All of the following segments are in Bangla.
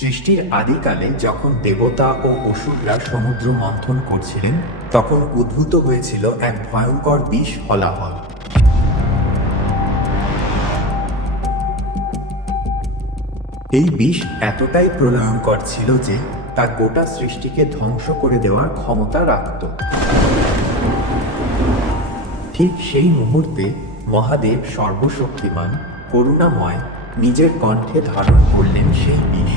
সৃষ্টির আদিকালে যখন দেবতা ও অসুররা সমুদ্র মন্থন করছিলেন, তখন উদ্ভূত হয়েছিল এক ভয়ঙ্কর বিষ হলাহল। এই বিষ এতটাই প্রলয়ঙ্কর ছিল যে তা গোটা সৃষ্টিকে ধ্বংস করে দেওয়ার ক্ষমতা রাখত। ঠিক সেই মুহূর্তে মহাদেব সর্বশক্তিমান, করুণাময়, নিজের কণ্ঠে ধারণ করলেন সেই বিষ।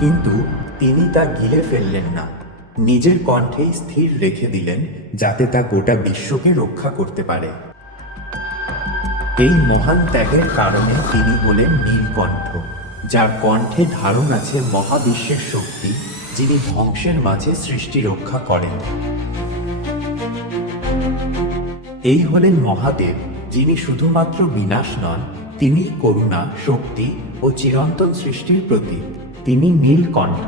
কিন্তু তিনি তা গিলে ফেললেন না, নিজের কণ্ঠেই স্থির রেখে দিলেন, যাতে তা গোটা বিশ্বকে রক্ষা করতে পারে। এই মহান ত্যাগের কারণে তিনি হলেন নীলকণ্ঠ, যার কণ্ঠে ধারণ আছে মহাবিশ্বের শক্তি, যিনি ধ্বংসের মাঝে সৃষ্টি রক্ষা করেন। এই হলেন মহাদেব, যিনি শুধুমাত্র বিনাশ নন, তিনি করুণা, শক্তি ও চিরন্তন সৃষ্টির প্রতীক। তিনি নীলকণ্ঠ।